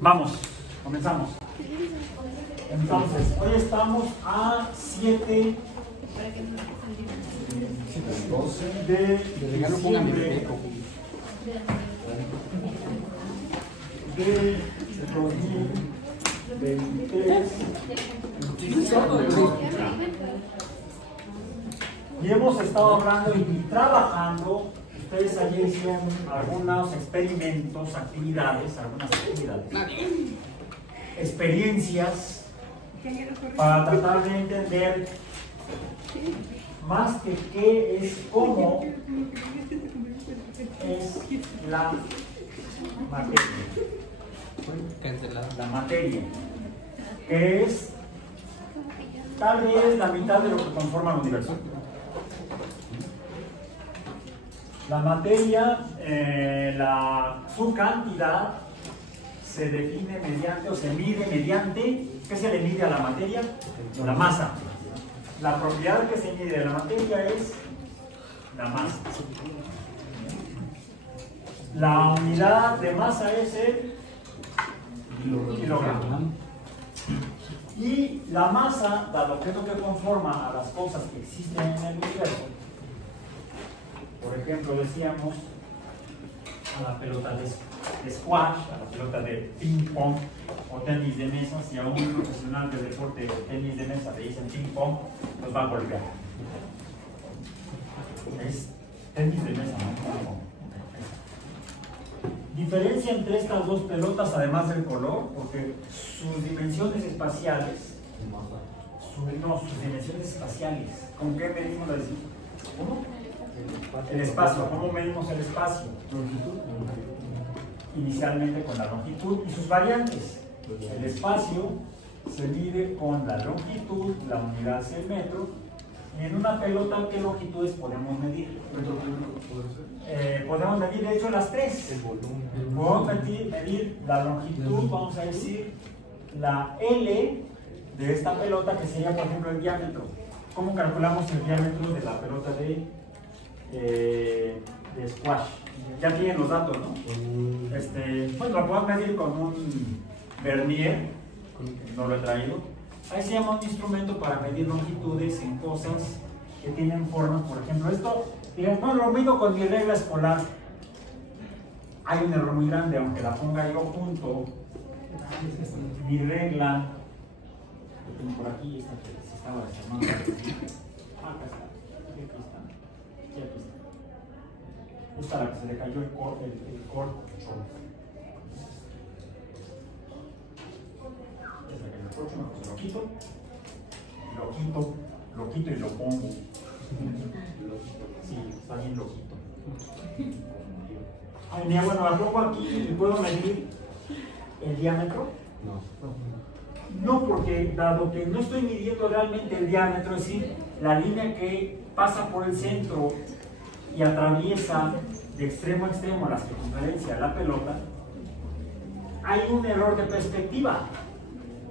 Vamos, comenzamos. Entonces, hoy estamos a 7 de diciembre de 2023. Y hemos estado hablando y trabajando. Ustedes ayer hicieron algunos experimentos, algunas actividades, experiencias, para tratar de entender más que qué es, cómo es la materia. La materia, que es tal vez la mitad de lo que conforma el universo. La materia, su cantidad se define mediante, o se mide mediante, ¿qué se le mide a la materia? La masa. La propiedad que se mide de la materia es la masa. La unidad de masa es el kilogramo. Y la masa, dado que es lo que conforma a las cosas que existen en el universo, por ejemplo, decíamos a la pelota de squash, a la pelota de ping pong o tenis de mesa, si a un profesional de deporte de tenis de mesa le dicen ping pong, los va a golpear. Es tenis de mesa, ¿no? Diferencia entre estas dos pelotas, además del color, porque sus dimensiones espaciales, sus dimensiones espaciales, ¿con qué medimos la distancia? ¿Cómo? El espacio, ¿cómo medimos el espacio? Inicialmente con la longitud y sus variantes. El espacio se mide con la longitud, la unidad es el metro. Y en una pelota, ¿qué longitudes podemos medir? Podemos medir, de hecho, las tres. Podemos medir la longitud, vamos a decir, la L de esta pelota, que sería, por ejemplo, el diámetro. ¿Cómo calculamos el diámetro de la pelota de squash? Ya tienen los datos, ¿no? Pues lo podemos medir con un vernier, no lo he traído. Ahí se llama un instrumento para medir longitudes en cosas que tienen formas. Por ejemplo, esto, digamos, bueno, lo mido con mi regla escolar. Hay un error muy grande, aunque la ponga yo junto. Mi regla, que tengo por aquí, esta que se estaba desarmando. Acá está, aquí está. Esta es la que se le cayó el corcho. Lo quito y lo pongo. Sí, está bien loquito. Ay, mira, bueno, la pongo aquí y puedo medir el diámetro. No, porque dado que no estoy midiendo realmente el diámetro, es decir, la línea que pasa por el centro y atraviesa de extremo a extremo la circunferencia de la pelota, hay un error de perspectiva,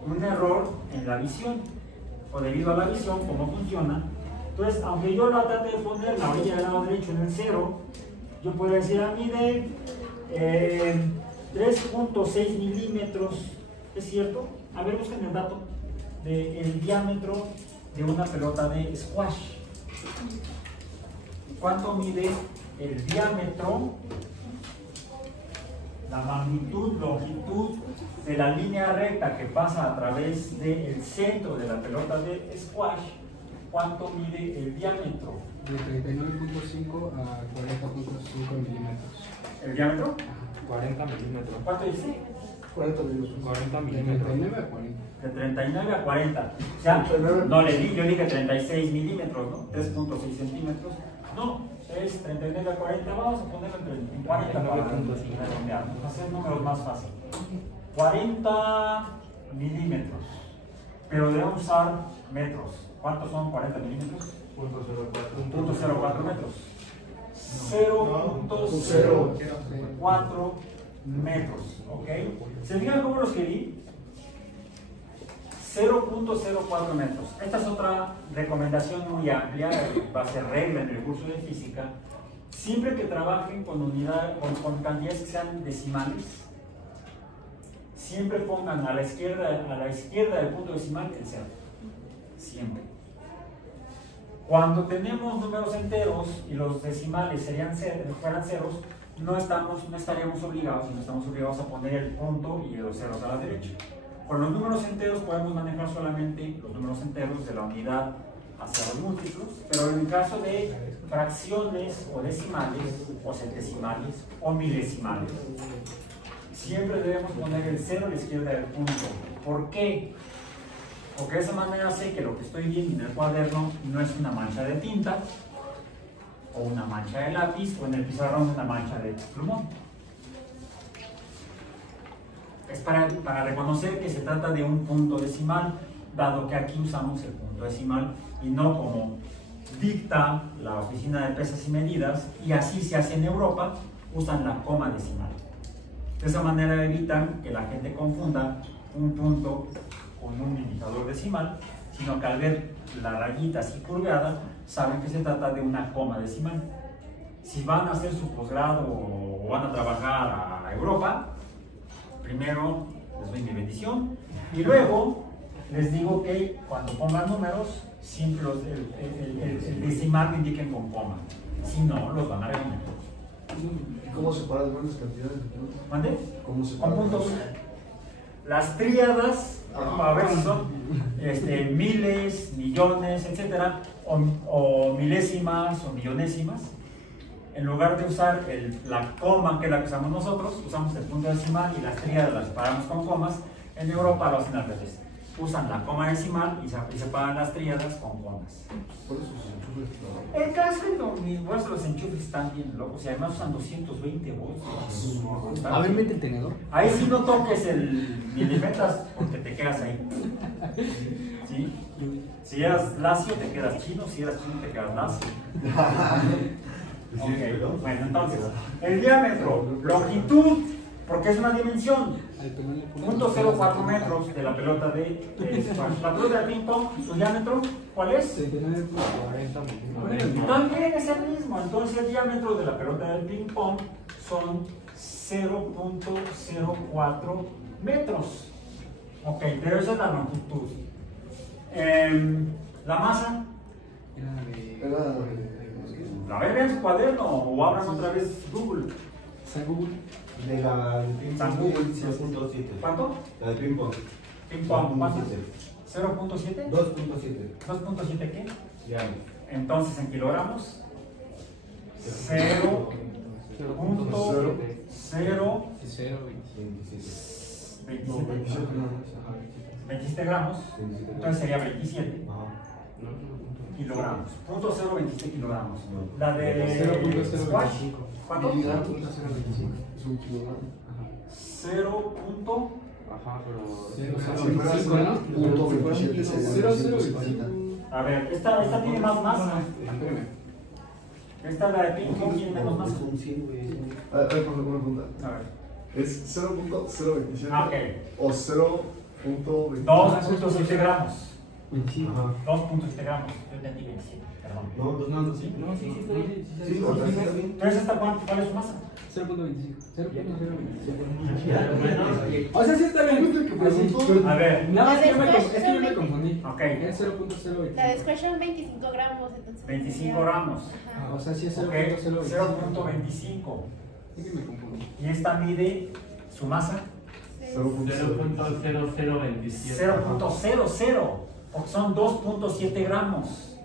un error en la visión, o debido a la visión, cómo funciona. Entonces, aunque yo la trate de poner la orilla del lado derecho en el 0, yo puedo decir, mide 3.6 milímetros, ¿es cierto? A ver, busquen el dato del diámetro de una pelota de squash. ¿Cuánto mide el diámetro, la magnitud, longitud de la línea recta que pasa a través del centro de la pelota de squash? ¿Cuánto mide el diámetro? De 39.5 a 40.5 milímetros. ¿El diámetro? Ajá. 40 milímetros. ¿Cuánto dice? 40 milímetros. 40 De milímetros. 39 a 40. De 39 a 40. O sea, no le di, yo dije 36 milímetros, ¿no? 3.6 centímetros. No, es 39 a 40. Vamos a ponerlo en 40 para redondear, hacer números más fáciles. 40 milímetros. Pero debemos usar metros. ¿Cuántos son 40 milímetros? 0.04 metros. 0.04 metros. ¿Ok? ¿Se fijan cómo lo escribí? 0.04 metros. Esta es otra recomendación muy amplia, va a ser regla en el curso de física. Siempre que trabajen con cantidades que sean decimales, siempre pongan a la izquierda del punto decimal el 0. Siempre. Cuando tenemos números enteros y los decimales fueran ceros, no estaríamos obligados, sino estamos obligados a poner el punto y los ceros a la derecha. Con los números enteros podemos manejar solamente los números enteros de la unidad hacia los múltiplos, pero en el caso de fracciones o decimales, o centesimales, o milesimales, siempre debemos poner el 0 a la izquierda del punto. ¿Por qué? Porque de esa manera sé que lo que estoy viendo en el cuaderno no es una mancha de tinta, o una mancha de lápiz, o en el pizarrón una mancha de plumón. Es para reconocer que se trata de un punto decimal, dado que aquí usamos el punto decimal y no como dicta la Oficina de Pesas y Medidas, y así se hace en Europa, usan la coma decimal. De esa manera evitan que la gente confunda un punto con un indicador decimal, sino que al ver la rayita así curveada, saben que se trata de una coma decimal. Si van a hacer su posgrado o van a trabajar a Europa, primero les doy mi bendición y luego les digo que cuando pongan números, siempre el decimal lo indiquen con coma, si no, los van a regañar. ¿Cómo separas grandes cantidades de puntos? ¿Mande? ¿Cómo Con puntos. Las tríadas, a veces son miles, millones, etcétera, o milésimas o millonésimas. En lugar de usar la coma, que es la que usamos nosotros, usamos el punto decimal y las tríadas las separamos con comas. En Europa lo hacen al revés. Usan la coma decimal y separan las tríadas con comas. Por eso se enchufes. El caso es que mis los enchufes están bien locos y además usan 220 volts. A ver, mete el tenedor. Ahí sí no toques el milimetas porque te quedas ahí. ¿Sí? Si eras lacio te quedas chino, si eras chino te quedas lacio. Okay. Bueno, entonces, el diámetro, longitud, porque es una dimensión, 0.04 metros de la pelota de la pelota de ping pong, su diámetro, ¿cuál es? 39.40. También es el mismo, entonces el diámetro de la pelota del ping pong son 0.04 metros. Ok, pero esa es la longitud. La masa. A ver, vean su cuaderno o abran otra vez Google. San Google. De la de ping San pong, Google. 0.7. ¿Cuánto? La de ping pong. Ping pong, ¿cuánto? 0.7. 0.7. 2.7. ¿2.7 qué? Ya. Entonces en kilogramos 0.0 27 gramos, entonces sería 27 kilogramos, 0.027 kilogramos. La de squash, ¿cuánto? 0.025. Es un kilogramo. 0. Ajá, pero. Punto 27 sería 240. A ver, esta tiene más masa. Esta la de ping pong tiene menos masa. A ver, por una pregunta. A ver. ¿Es 0.027 Ah, ok. o 0.27? 2.7 gramos. Ajá. 2.7 gramos. Yo entendí 27, perdón. No, pues no, sí. No, sí, está bien. Sí, o sea, está bien. Entonces, ¿cuál es su masa? 0.25. 0.025. O sea, sí está bien. A ver. Nada más que yo me confundí. Ok. Es 0.025. La de squash son 25 gramos, entonces. 25 gramos. Ajá. O sea, sí es Ok, 0.25. Sí que me confundí. Y esta mide su masa 0.0027. 0.00, porque son 2.7 gramos.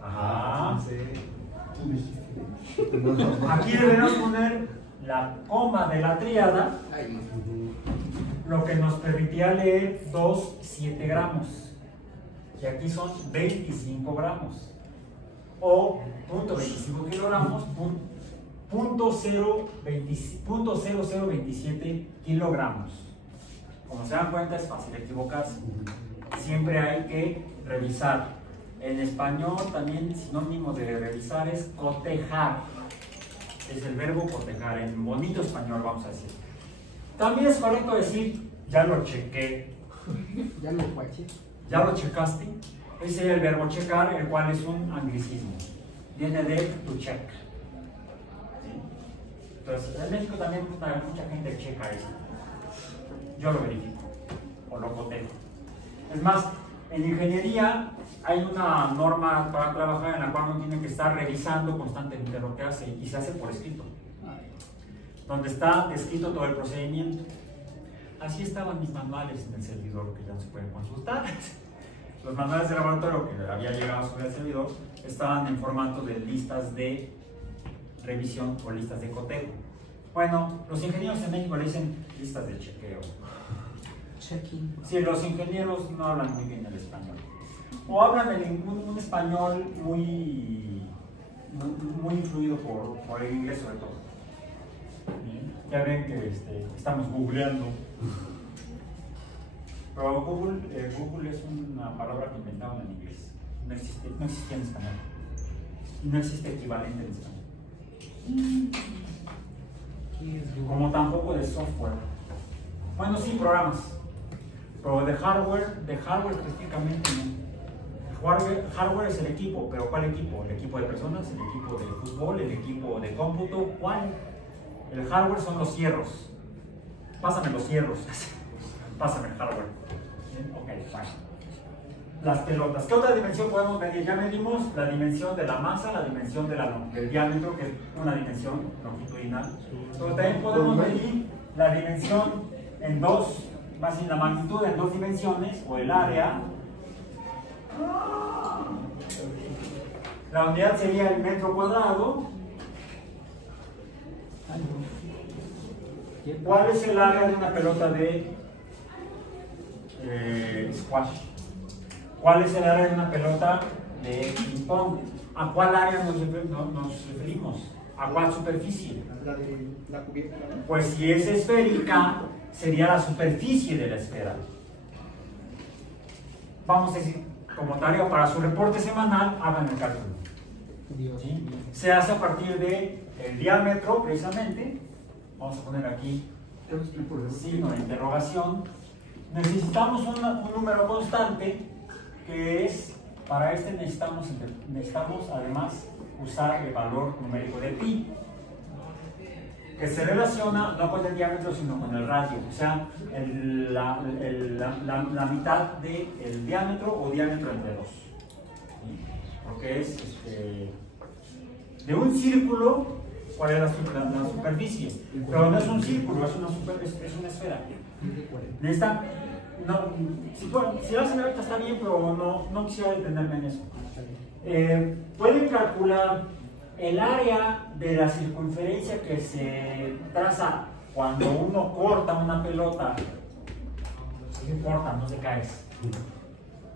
Ajá. Aquí debemos poner la coma de la tríada, lo que nos permitía leer 2.7 gramos. Y aquí son 25 gramos. O 0.25 kilogramos, 0.0027 kilogramos. Como se dan cuenta, es fácil equivocarse. Siempre hay que revisar. En español también sinónimo de revisar es cotejar. Es el verbo cotejar, en bonito español vamos a decir. También es correcto decir, ya lo chequé. Ya lo guaché. ¿Ya lo checaste? Ese es el verbo checar, el cual es un anglicismo. Viene de to check. ¿Sí? Entonces, en México también mucha gente checa eso. yo lo verifico o lo cotejo. Es más, en ingeniería hay una norma para trabajar en la cual uno tiene que estar revisando constantemente lo que hace y se hace por escrito, donde está descrito todo el procedimiento. Así estaban mis manuales en el servidor, que ya no se pueden consultar. Los manuales de laboratorio que había llegado sobre el servidor estaban en formato de listas de revisión o listas de cotejo. Bueno, los ingenieros en México le dicen listas de chequeo. Checking. Sí, los ingenieros no hablan muy bien el español. O hablan un español muy influido por el inglés sobre todo. Bien, ya ven que estamos googleando. Pero Google es una palabra que inventaron en inglés. No existía en español. Y no existe equivalente en español. Como tampoco de software. Bueno, sí, programas. Pero de hardware prácticamente no. Hardware es el equipo, pero ¿cuál equipo? ¿El equipo de personas? ¿El equipo de fútbol? ¿El equipo de cómputo? ¿Cuál? El hardware son los hierros. Pásame los hierros. Pásame el hardware. Ok, bueno. Las pelotas. ¿Qué otra dimensión podemos medir? Ya medimos la dimensión de la masa, la dimensión del diámetro, que es una dimensión longitudinal. Pero también podemos medir la dimensión en dos, más bien la magnitud en dos dimensiones, o el área. La unidad sería el metro cuadrado. ¿Cuál es el área de una pelota de squash? ¿Cuál es el área de una pelota de ping pong? ¿A cuál área nos referimos? ¿A cuál superficie? La de la cubierta. Pues si es esférica, sería la superficie de la esfera. Vamos a decir, como tarea para su reporte semanal, hagan el cálculo. ¿Sí? Se hace a partir del diámetro, precisamente. Vamos a poner aquí signo de interrogación. Necesitamos un número constante, que es, para necesitamos además usar el valor numérico de pi, que se relaciona no con el diámetro sino con el radio, o sea, la mitad del diámetro o diámetro entre dos. ¿Sí? Porque es de un círculo, ¿cuál es la superficie? Pero no es un círculo, es una esfera. Si lo hacen ahorita está bien, pero no quisiera detenerme en eso. Pueden calcular el área de la circunferencia que se traza cuando uno corta una pelota. No se cae.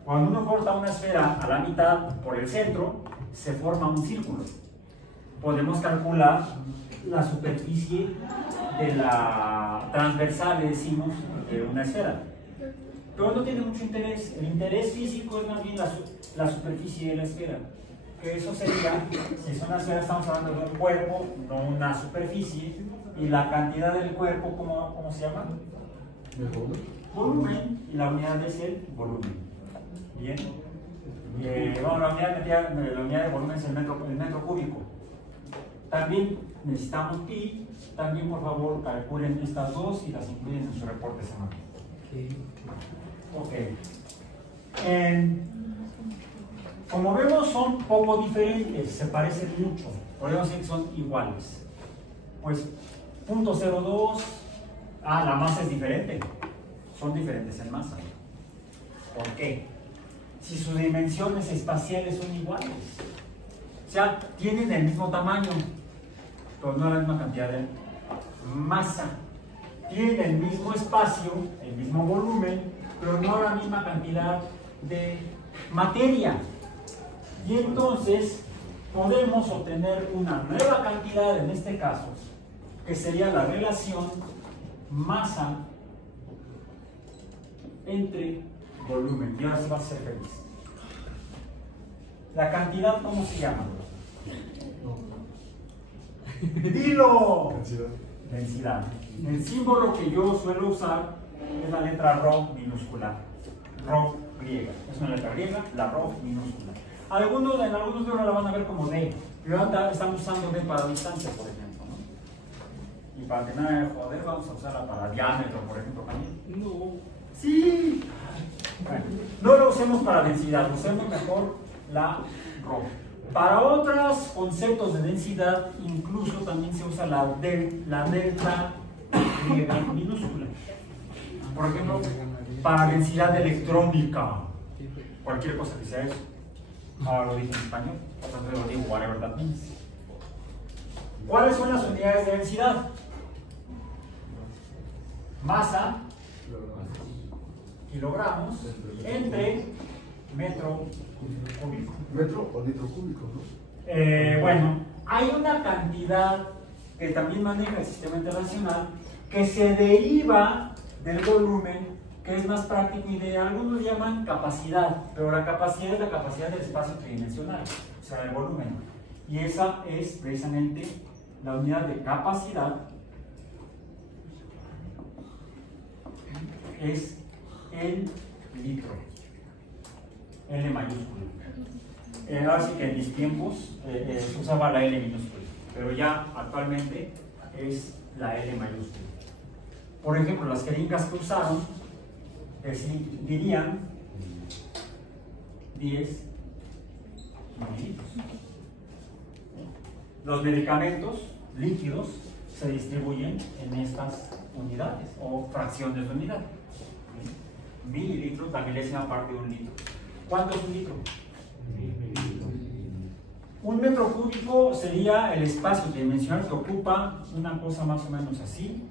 Cuando uno corta una esfera a la mitad por el centro, se forma un círculo. Podemos calcular la superficie de la transversal, le decimos, de una esfera. Pero no tiene mucho interés. El interés físico es más bien la superficie de la esfera. Que eso sería, si es una esfera, estamos hablando de un cuerpo, no una superficie. Y la cantidad del cuerpo, ¿cómo se llama? Volumen. Y la unidad es el volumen. Bien. Bueno, la unidad de volumen es el metro cúbico. También necesitamos pi. También, por favor, calculen estas dos y las incluyen en su reporte semanal. Ok. Como vemos, son poco diferentes, se parecen mucho. Podemos decir que son iguales. Pues, 0.02. La masa es diferente. Son diferentes en masa. ¿Por qué? Si sus dimensiones espaciales son iguales. O sea, tienen el mismo tamaño, pero no la misma cantidad de masa. Tienen el mismo espacio, el mismo volumen, pero no la misma cantidad de materia. Y entonces podemos obtener una nueva cantidad, en este caso, que sería la relación masa entre volumen. Y ahora sí vas a ser feliz. La cantidad, ¿cómo se llama? ¡Dilo! Densidad. El símbolo que yo suelo usar es la letra ρ minúscula. Ρ griega. Es una letra griega, la ρ minúscula. En algunos libros la van a ver como D. Pero ahora estamos usando D para distancia, por ejemplo, ¿no? Y para que nada de joder, vamos a usarla para diámetro, por ejemplo, también. Sí. Bueno, no lo usemos para densidad, usemos mejor la ρ. Para otros conceptos de densidad, incluso también se usa la delta griega minúscula. Por ejemplo, para densidad electrónica, cualquier cosa que sea eso. Ahora lo dije en español, entonces lo digo whatever that means. ¿Cuáles son las unidades de densidad? Masa, kilogramos, entre metro cúbico. ¿Metro o litro cúbico, no? Bueno, hay una cantidad que también maneja el sistema internacional que se deriva del volumen, que es más práctico y de algunos llaman capacidad, pero la capacidad es la capacidad del espacio tridimensional, o sea, el volumen. Y esa es precisamente la unidad de capacidad, es el litro, L mayúscula. Ahora sí que en mis tiempos se usaba la L minúscula, pero ya actualmente es la L mayúscula. Por ejemplo, las jeringas que usaron dirían 10 mililitros. Los medicamentos líquidos se distribuyen en estas unidades o fracciones de unidad. Mililitros, la milésima parte de un litro. ¿Cuánto es un litro? Un metro cúbico sería el espacio tridimensional que ocupa una cosa más o menos así,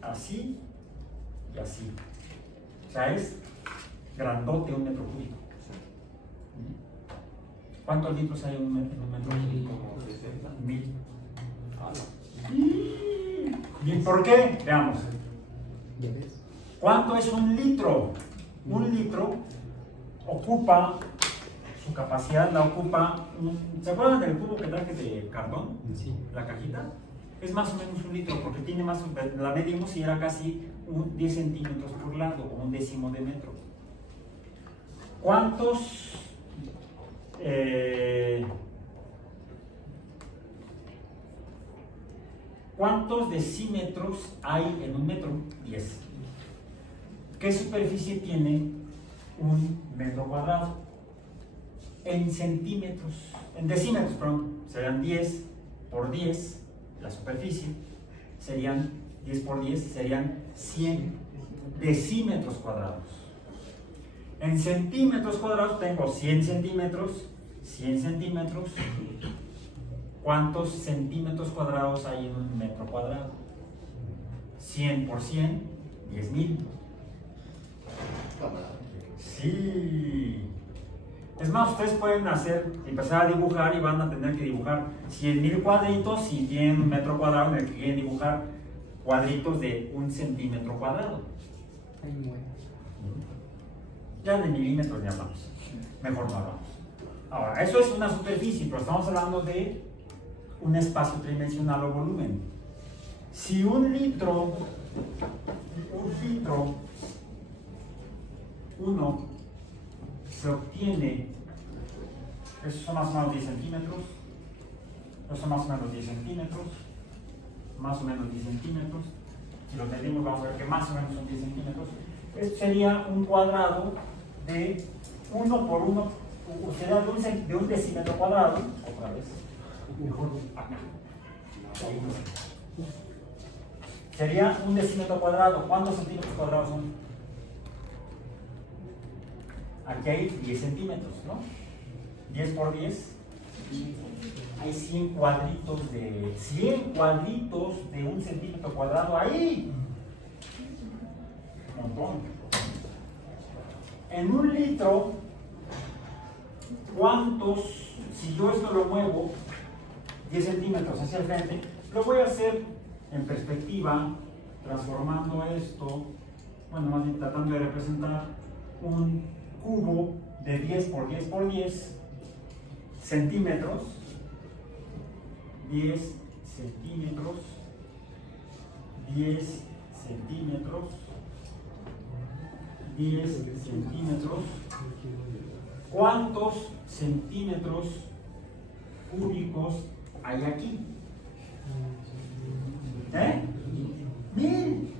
así y así. O sea, es grandote un metro cúbico. ¿Cuántos litros hay en un metro cúbico? 1000. ¿Y por qué? Veamos. ¿Cuánto es un litro? Un litro ocupa, su capacidad la ocupa, ¿se acuerdan del cubo que traje de cartón? Sí. La cajita. Es más o menos un litro porque tiene más, la medimos y era casi 10 centímetros por lado o un décimo de metro. ¿Cuántos decímetros hay en un metro? 10. ¿Qué superficie tiene un metro cuadrado? En centímetros, en decímetros, perdón, serían 10 por 10, la superficie, serían 10 por 10, serían 100 decímetros cuadrados. En centímetros cuadrados tengo 100 centímetros, 100 centímetros. ¿Cuántos centímetros cuadrados hay en un metro cuadrado? 100 por 100, 10.000. Sí. Es más, ustedes pueden empezar a dibujar y van a tener que dibujar 100.000 cuadritos si tienen un metro cuadrado en el que quieren dibujar cuadritos de 1 centímetro cuadrado. Ya de milímetros ya hablamos. Mejor no hablamos. Ahora, eso es una superficie, pero estamos hablando de un espacio tridimensional o volumen. Si un litro, uno se obtiene, esos son más o menos 10 centímetros, esos son más o menos 10 centímetros, más o menos 10 centímetros, si lo medimos vamos a ver que más o menos son 10 centímetros, esto sería un cuadrado de 1 por 1, sería de un decímetro cuadrado, otra vez, mejor acá, sería un decímetro cuadrado. ¿Cuántos centímetros cuadrados son? Aquí hay 10 centímetros, ¿no? 10 por 10. Hay 100 cuadritos de 1 centímetro cuadrado ahí. Un montón. En un litro, ¿cuántos? Si yo esto lo muevo 10 centímetros hacia el frente, lo voy a hacer en perspectiva, transformando esto, bueno, más bien tratando de representar un cubo de 10 por 10 por 10 centímetros, 10 centímetros, 10 centímetros, 10 centímetros. ¿Cuántos centímetros cúbicos hay aquí? 1000.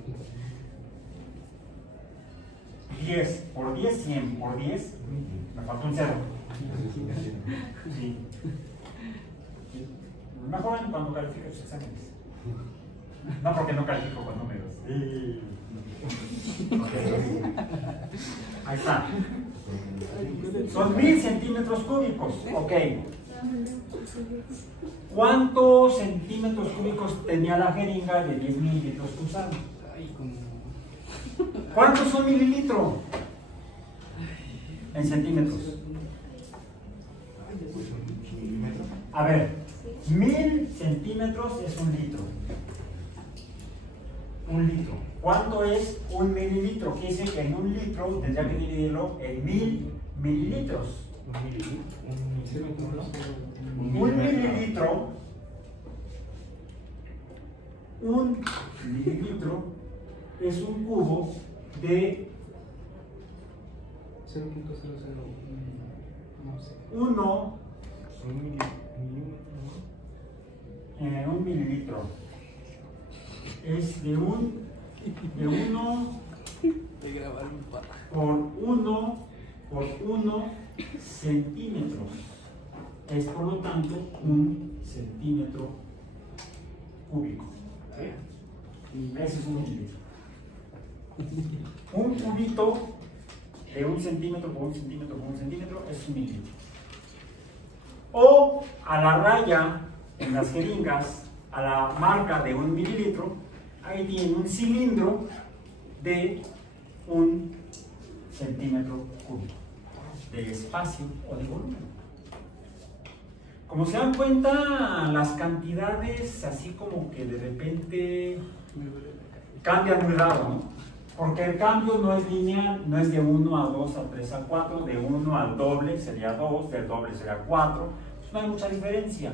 10 por 10, 100 por 10, me faltó un 0. Sí. Mejoran cuando califico los exámenes. No porque no califico con números. Sí. Ahí está. Son 1000 centímetros cúbicos. Ok. ¿Cuántos centímetros cúbicos tenía la jeringa de 10 mililitros que usaron? ¿Cuántos son mililitros? En centímetros. A ver, 1000 centímetros es un litro. Un litro. ¿Cuánto es un mililitro? Quiere decir que en un litro tendría que dividirlo en 1000 mililitros. Un mililitro es un cubo de 1 un mililitro es de 1 por 1 centímetros. Es por lo tanto 1 centímetro cúbico. Ese es un mililitro. Un cubito de 1 centímetro por 1 centímetro por 1 centímetro es un mililitro. O a la raya en las jeringas, a la marca de 1 mililitro, ahí tienen un cilindro de 1 centímetro cúbico de espacio o de volumen. Como se dan cuenta, las cantidades así como que de repente cambian muy raro, ¿no? Porque el cambio no es lineal, no es de 1 a 2 a 3 a 4, de 1 al doble sería 2, del doble sería 4, pues no hay mucha diferencia.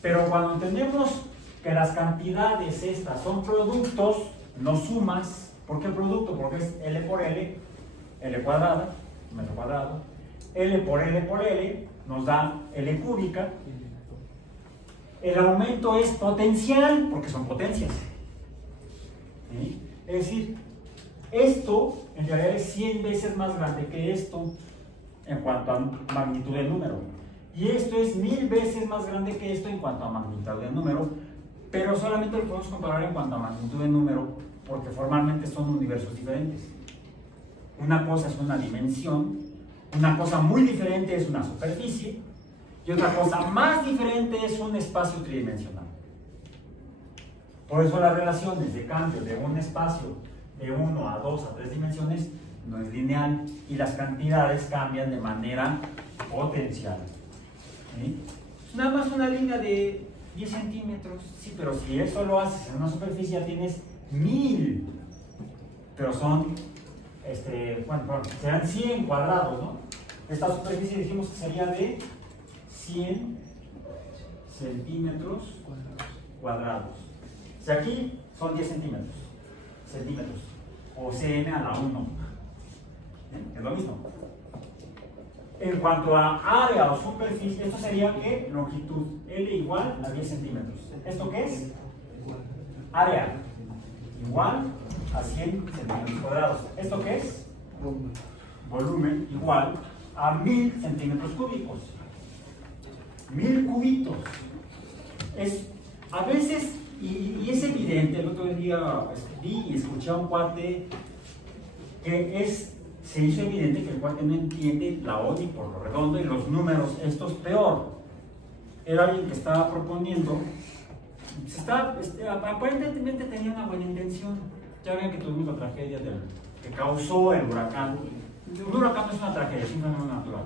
Pero cuando tenemos que las cantidades estas son productos, no sumas. ¿Por qué producto? Porque es L por L, L cuadrada, metro cuadrado, L por L nos da L cúbica. El aumento es potencial, porque son potencias. ¿Sí? Es decir, esto en realidad es 100 veces más grande que esto en cuanto a magnitud del número. Y esto es 1000 veces más grande que esto en cuanto a magnitud del número, pero solamente lo podemos comparar en cuanto a magnitud del número porque formalmente son universos diferentes. Una cosa es una dimensión, una cosa muy diferente es una superficie y otra cosa más diferente es un espacio tridimensional. Por eso las relaciones de cambio de un espacio de 1 a 2 a 3 dimensiones no es lineal y las cantidades cambian de manera potencial. ¿Sí? Nada más una línea de 10 centímetros, sí, pero si eso lo haces en una superficie ya tienes 1000, pero son, bueno, serán 100 cuadrados, ¿no? Esta superficie dijimos que sería de 100 centímetros cuadrados. Si aquí son 10 centímetros, o cm a la 1, ¿sí? Es lo mismo. En cuanto a área o superficie, esto sería que longitud L igual a 10 centímetros. ¿Esto qué es? Área igual a 100 centímetros cuadrados. ¿Esto qué es? Volumen igual a 1000 centímetros cúbicos. 1000 cubitos. A veces, y es evidente, el otro día vi y escuché a un cuate que se hizo evidente que el cuate no entiende la ODI por lo redondo y los números, estos peor. Era alguien que estaba proponiendo, aparentemente tenía una buena intención. Ya ven que tuvimos la tragedia que causó el huracán. Un huracán no es una tragedia, es un fenómeno natural.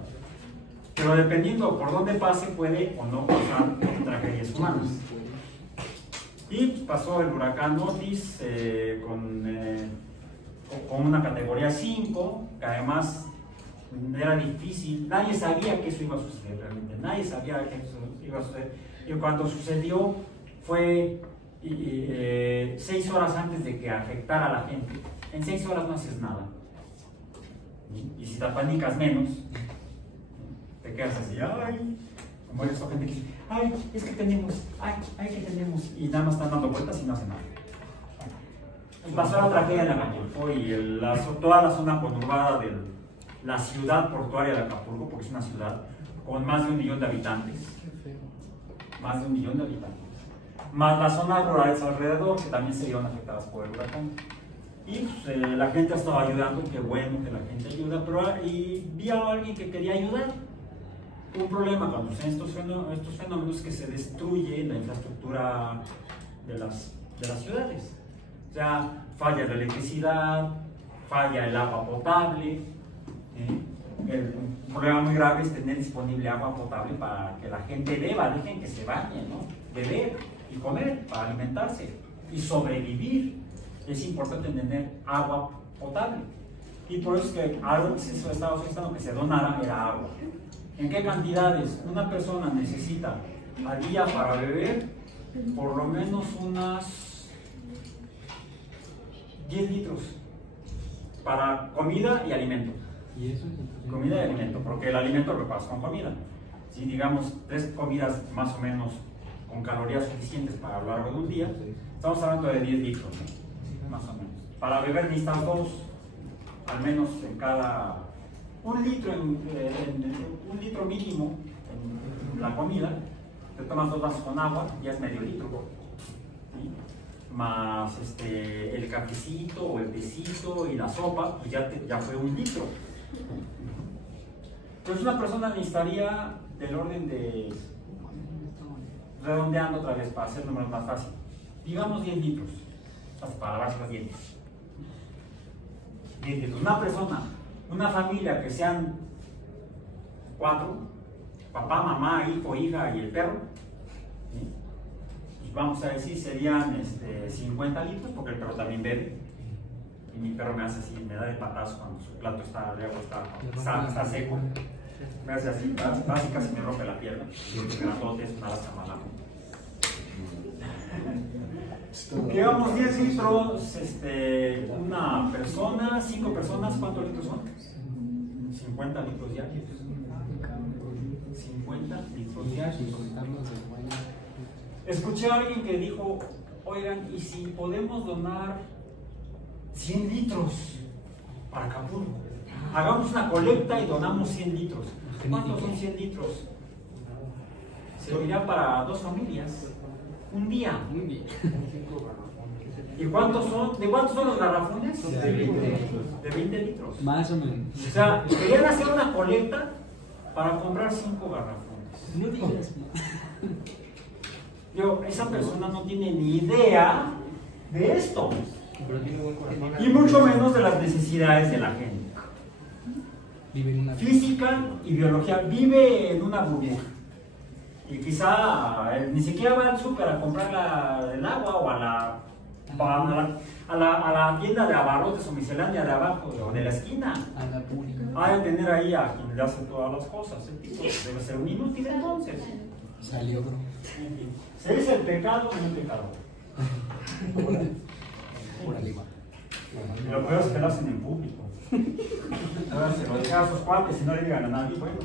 Pero dependiendo por dónde pase, puede o no causar tragedias humanas. Y pasó el huracán Otis con una categoría 5, que además era difícil, nadie sabía que eso iba a suceder realmente, nadie sabía que eso iba a suceder. Y cuando sucedió fue 6 horas antes de que afectara a la gente. En 6 horas no haces nada. Y si te apanicas menos, te quedas así, ay, como esa gente que dice, ay, es que tenemos, ay, que tenemos, y nada más están dando vueltas y no hacen nada. pasó la tragedia en Acapulco y toda la zona conurbada de la ciudad portuaria de Acapulco, porque es una ciudad con más de 1 millón de habitantes. Más de 1 millón de habitantes. Más las zonas rurales alrededor, que también se vieron afectadas por el huracán. Y pues, la gente ha estado ayudando, qué bueno que la gente ayuda, pero y vi a alguien que quería ayudar. Un problema cuando suceden estos fenómenos es que se destruye la infraestructura de las ciudades. O sea, falla la electricidad, falla el agua potable. Un problema muy grave es tener disponible agua potable para que la gente beba, dejen que se bañe, ¿no? Beber y comer para alimentarse y sobrevivir. Es importante tener agua potable. Y por eso es que algo que se estaba solicitando que se donara era agua. ¿En qué cantidades? Una persona necesita al día para beber por lo menos unas 10 litros para comida y alimento. ¿Y eso? Comida y alimento, porque el alimento lo preparas con comida. Si digamos 3 comidas más o menos con calorías suficientes para lo largo de un día, estamos hablando de 10 litros, ¿no? Más o menos. Para beber necesitas 2, al menos en cada... un litro mínimo en la comida. Te tomas 2 vasos con agua, ya es medio litro, ¿sí? Más el cafecito o el tecito y la sopa, pues ya fue 1 litro. Entonces una persona necesitaría del orden de, redondeando otra vez para hacer números más fácil, digamos 10 litros, para lavarse los dientes. 10 litros. Una persona, una familia que sean 4, papá, mamá, hijo, hija y el perro, ¿sí? Pues vamos a decir serían 50 litros, porque el perro también bebe. Y mi perro me hace así, me da de patazo cuando su plato de agua está seco. Me hace así, casi me rompe la pierna. Grandote, es una raza mala. Digamos 10 litros, una persona, 5 personas, ¿cuántos litros son? 50 litros diarios. 50 litros diarios. Escuché a alguien que dijo, oigan, ¿y si podemos donar 100 litros para Acapulco? Hagamos una colecta y donamos 100 litros. ¿Cuántos son 100 litros? Serviría para 2 familias. Un día. ¿Y cuántos son? ¿De cuántos son los garrafones? De 20 litros. De 20 litros. Más o menos. O sea, querían hacer una colecta para comprar 5 garrafones. No digas. Esa persona no tiene ni idea de esto. Y mucho menos de las necesidades de la gente. Física y biología. Vive en una burbuja. Y quizá ni siquiera va al súper a comprar el agua o a la tienda de abarrotes o miscelánea de abajo o de la esquina. Ha de tener ahí a quien le hace todas las cosas. El tipo debe ser un inútil entonces. Salió, bro. ¿Se dice el pecado o no el pecado? Y lo peor es que lo hacen en público. Ahora se lo dejan a sus cuates y no le digan a nadie. Bueno,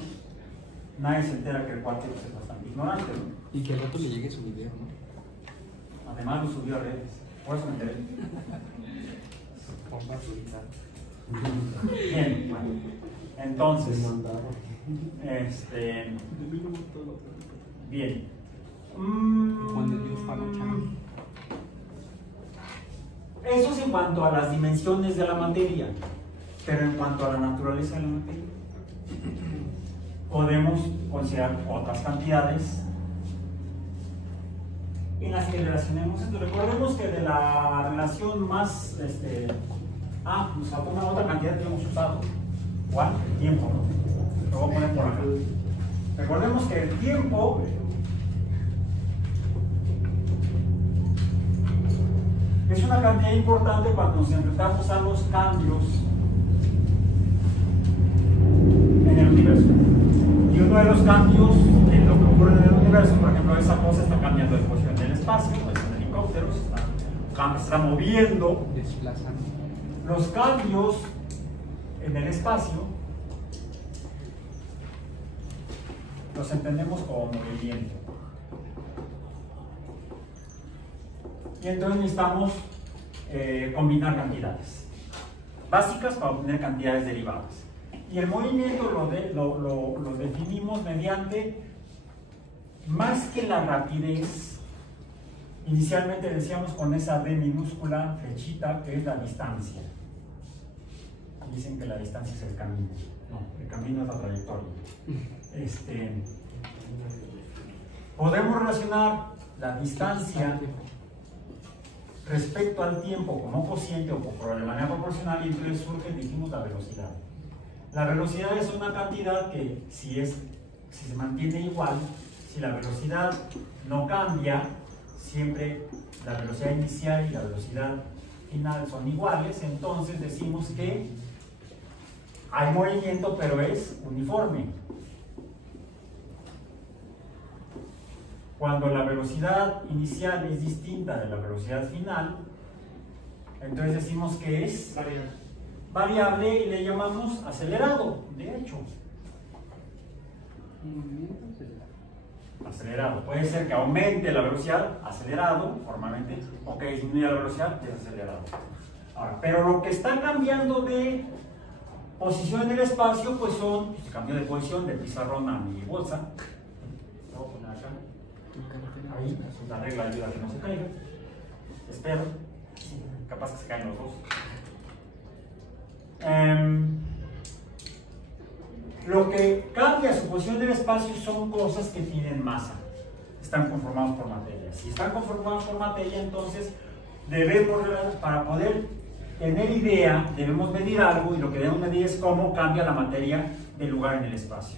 nadie se entera que el cuate es bastante ignorante, ¿no? Y que al rato le llegue su video, ¿no? Además lo subió a redes. Por eso me enteré. Bien, bueno. Entonces, bien. Eso es en cuanto a las dimensiones de la materia, pero en cuanto a la naturaleza de la materia, podemos considerar otras cantidades en las que relacionemos esto. Recordemos que de la relación más, nos falta una otra cantidad que hemos usado. ¿Cuál? El tiempo, ¿no? Lo voy a poner por acá. Recordemos que el tiempo es una cantidad importante cuando nos enfrentamos a los cambios en el universo. Y uno de los cambios en lo que ocurre en el universo, por ejemplo, esa cosa está cambiando de posición en el espacio, es un helicóptero, se está moviendo. Desplazando. Los cambios en el espacio los entendemos como movimiento. Y entonces necesitamos combinar cantidades básicas para obtener cantidades derivadas. Y el movimiento lo definimos mediante, más que la rapidez, inicialmente decíamos con esa D minúscula, flechita, que es la distancia. Dicen que la distancia es el camino. No, el camino es la trayectoria. Podemos relacionar la distancia respecto al tiempo como cociente o de manera proporcional, y entonces surge, dijimos, la velocidad. La velocidad es una cantidad que si se mantiene igual, si la velocidad no cambia, siempre la velocidad inicial y la velocidad final son iguales, entonces decimos que hay movimiento, pero es uniforme. Cuando la velocidad inicial es distinta de la velocidad final, entonces decimos que es variable y le llamamos acelerado, de hecho. Acelerado. Puede ser que aumente la velocidad, acelerado, formalmente, o que disminuya la velocidad, desacelerado. Ahora, pero lo que está cambiando de posición en el espacio, pues son, se cambió de posición de pizarrón a mi bolsa. Lo voy a poner acá. Ahí, la regla ayuda a que no se caiga. Espero. Capaz que se caen los dos. Lo que cambia su posición en el espacio son cosas que tienen masa. Están conformados por materia. Si están conformados por materia, entonces debemos, para poder tener idea, debemos medir algo, y lo que debemos medir es cómo cambia la materia de lugar en el espacio.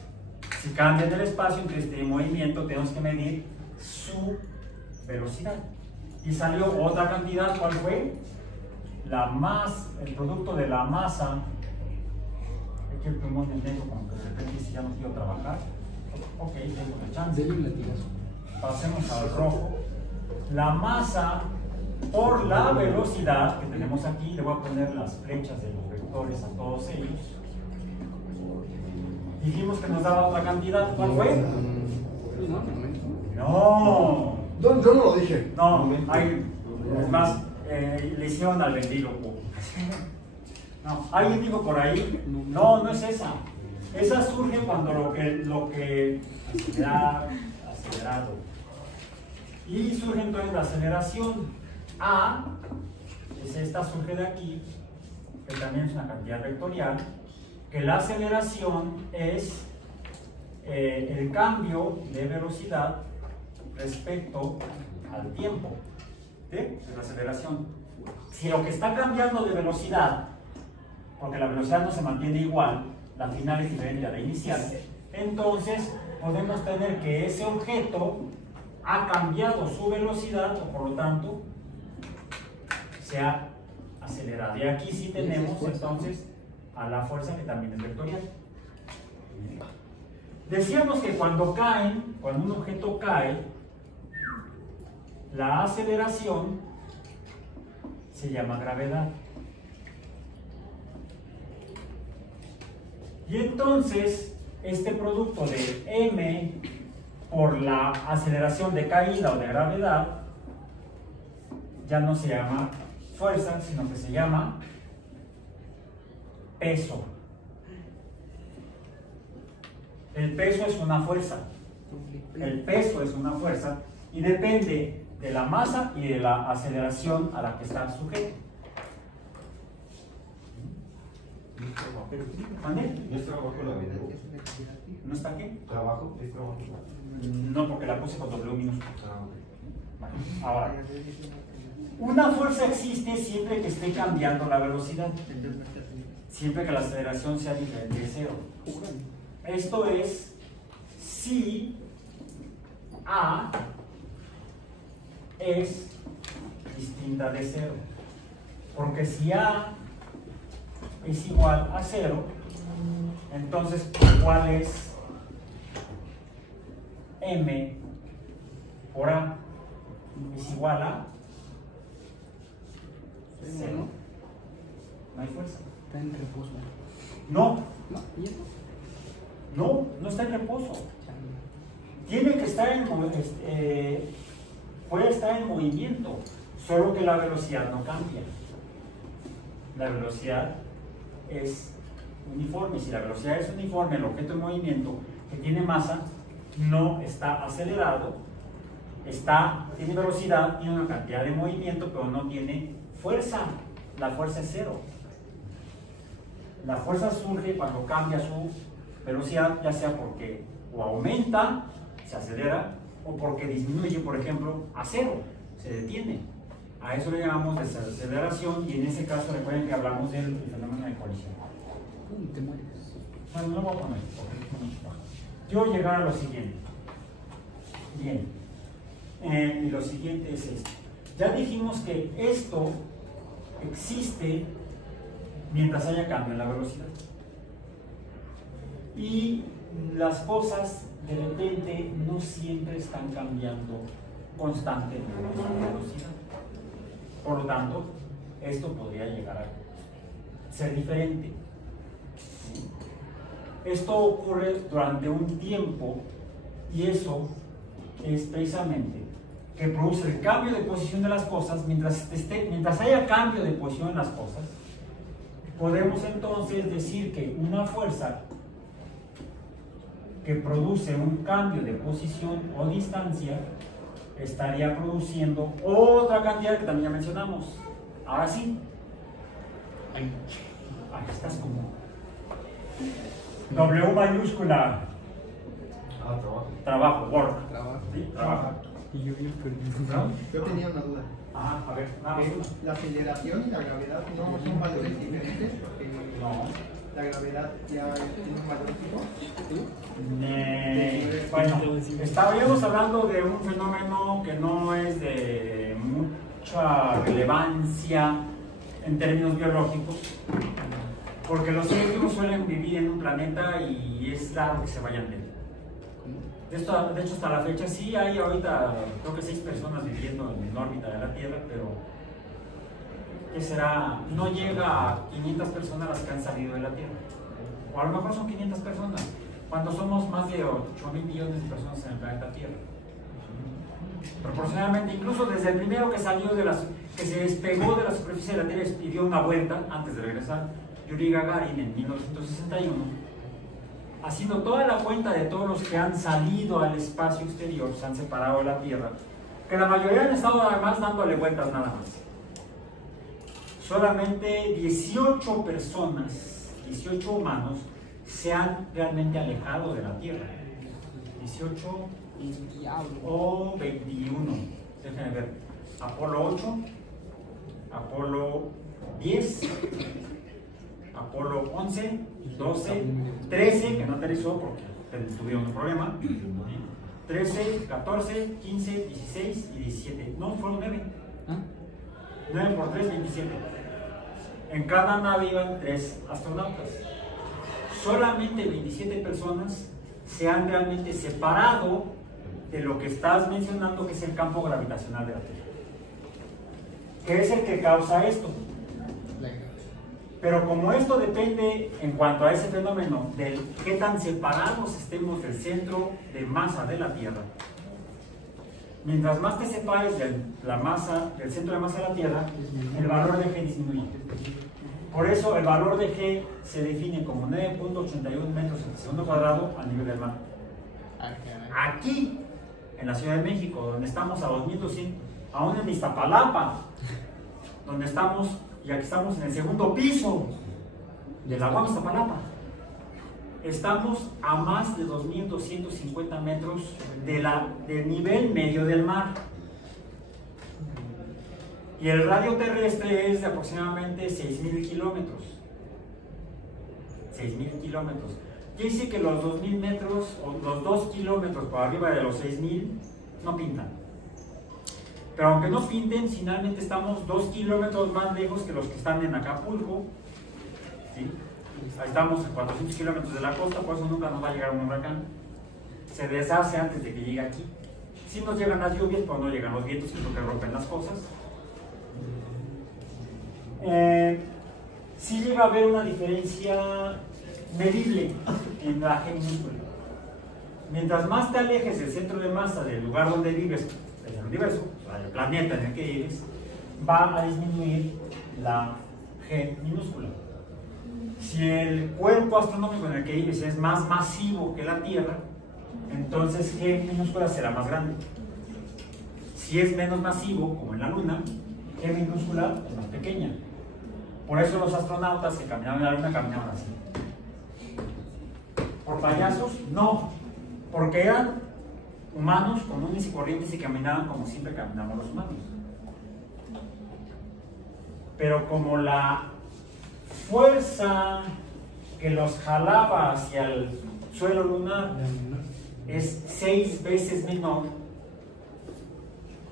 Si cambia en el espacio, entonces este movimiento tenemos que medir su velocidad. Y salió otra cantidad, ¿cuál fue? El producto de la masa. Aquí el pulmón de negro, como que de repente dice, ya no quiero trabajar. Ok, tengo la chance. Pasemos al rojo. La masa por la velocidad que tenemos aquí, le voy a poner las flechas de los vectores a todos ellos. Dijimos que nos daba otra cantidad, ¿cuál fue? No. Yo no lo dije. No, hay más, le hicieron al vendíloco. No, alguien dijo por ahí, no es esa. Esa surge cuando lo que acelerado. Y surge entonces la aceleración. A es esta, surge de aquí, que también es una cantidad vectorial, que la aceleración es el cambio de velocidad respecto al tiempo. ¿Sí? Es la aceleración. Si lo que está cambiando de velocidad, porque la velocidad no se mantiene igual, la final es diferente a la inicial, entonces podemos tener que ese objeto ha cambiado su velocidad, o por lo tanto se ha acelerado. Y aquí sí tenemos entonces a la fuerza, que también es vectorial. Decíamos que cuando un objeto cae, la aceleración se llama gravedad. Y entonces este producto de m por la aceleración de caída o de gravedad ya no se llama fuerza, sino que se llama peso. El peso es una fuerza. El peso es una fuerza y depende de la masa y de la aceleración a la que está sujeto. ¿Mande? ¿No es trabajo la video? ¿No está qué? ¿Trabajo? ¿Es trabajo? No, porque la puse con W minúscula. Vale. Ahora, una fuerza existe siempre que esté cambiando la velocidad, siempre que la aceleración sea diferente de cero. Esto es si A es distinta de cero, porque si A es igual a cero, entonces ¿cuál es m por A? Es igual a cero. No hay fuerza. Está en reposo. No, ¿Y eso? no está en reposo. Tiene que estar puede estar en movimiento, solo que la velocidad no cambia. la velocidad es uniforme. Si la velocidad es uniforme, el objeto en movimiento que tiene masa no está acelerado, tiene velocidad, tiene una cantidad de movimiento, pero no tiene fuerza. La fuerza es cero. La fuerza surge cuando cambia su velocidad, ya sea porque o aumenta, se acelera, o porque disminuye, por ejemplo, a cero, se detiene. A eso le llamamos desaceleración, y en ese caso recuerden que hablamos del fenómeno de colisión. Te mueres. Bueno, no lo voy a poner, porque es mucho bajo. Yo llegar a lo siguiente. Bien. Y lo siguiente es esto. Ya dijimos que esto existe mientras haya cambio en la velocidad. Y las cosas de repente no siempre están cambiando constantemente su velocidad. Por lo tanto, esto podría llegar a ser diferente. Esto ocurre durante un tiempo, y eso es precisamente que produce el cambio de posición de las cosas. Mientras haya cambio de posición en las cosas, podemos entonces decir que una fuerza que produce un cambio de posición o distancia estaría produciendo otra cantidad que también ya mencionamos. Ahora sí. Ahí estás como W mayúscula. Trabajo, work. ¿Sí? Trabajo. Y yo bien perdido. ¿No? Yo tenía una duda. A ver, nada más una. La aceleración y la gravedad no son valores diferentes, porque No. la gravedad ya tiene un valor fijo. Bueno, estábamos hablando de un fenómeno que no es de mucha relevancia en términos biológicos, porque los seres vivos suelen vivir en un planeta y es raro que se vayan de él. De hecho, hasta la fecha sí hay ahorita, creo que 6 personas viviendo en órbita de la Tierra, pero ¿qué será? No llega a 500 personas las que han salido de la Tierra. O a lo mejor son 500 personas, cuando somos más de 8.000 millones de personas en el planeta Tierra. Proporcionalmente, incluso desde el primero que salió que se despegó de la superficie de la Tierra y dio una vuelta antes de regresar, Yuri Gagarin en 1961, haciendo toda la cuenta de todos los que han salido al espacio exterior, se han separado de la Tierra, que la mayoría han estado además dándole vueltas nada más. Solamente 18 personas, 18 humanos, se han realmente alejado de la Tierra. 18 o 21. Déjenme ver. Apolo 8, Apolo 10, Apolo 11, 12, 13, que no aterrizó porque tuvieron un problema. 13, 14, 15, 16 y 17. No, fueron 9. 9 por 3, 27. En cada nave iban 3 astronautas. Solamente 27 personas se han realmente separado de lo que estás mencionando, que es el campo gravitacional de la Tierra, que es el que causa esto. Pero como esto depende, en cuanto a ese fenómeno, de qué tan separados estemos del centro de masa de la Tierra, mientras más te separes del centro de masa de la Tierra, el valor de G disminuye. Por eso el valor de G se define como 9.81 metros por segundo cuadrado al nivel del mar. Aquí, en la Ciudad de México, donde estamos a 2200, aún en Iztapalapa, donde estamos, y aquí estamos en el segundo piso de la UAM Iztapalapa, estamos a más de 2250 metros del nivel medio del mar. Y el radio terrestre es de aproximadamente 6.000 kilómetros. 6.000 kilómetros. Quiere decir que los 2.000 metros o los 2 kilómetros por arriba de los 6.000 no pintan. Pero aunque no pinten, finalmente estamos 2 kilómetros más lejos que los que están en Acapulco. ¿Sí? Ahí estamos a 400 kilómetros de la costa, por eso nunca nos va a llegar un huracán. Se deshace antes de que llegue aquí. Sí nos llegan las lluvias, pero no llegan los vientos, que es lo que rompen las cosas. Sí llega a haber una diferencia medible en la G minúscula. Mientras más te alejes del centro de masa del lugar donde vives, del universo, del planeta en el que vives, va a disminuir la G minúscula. Si el cuerpo astronómico en el que vives es más masivo que la Tierra, entonces G minúscula será más grande. Si es menos masivo, como en la Luna, G minúscula es más pequeña. Por eso los astronautas que caminaban en la Luna caminaban así. ¿Por payasos? No, porque eran humanos comunes y corrientes y caminaban como siempre caminamos los humanos. Pero como la fuerza que los jalaba hacia el suelo lunar es 6 veces menor,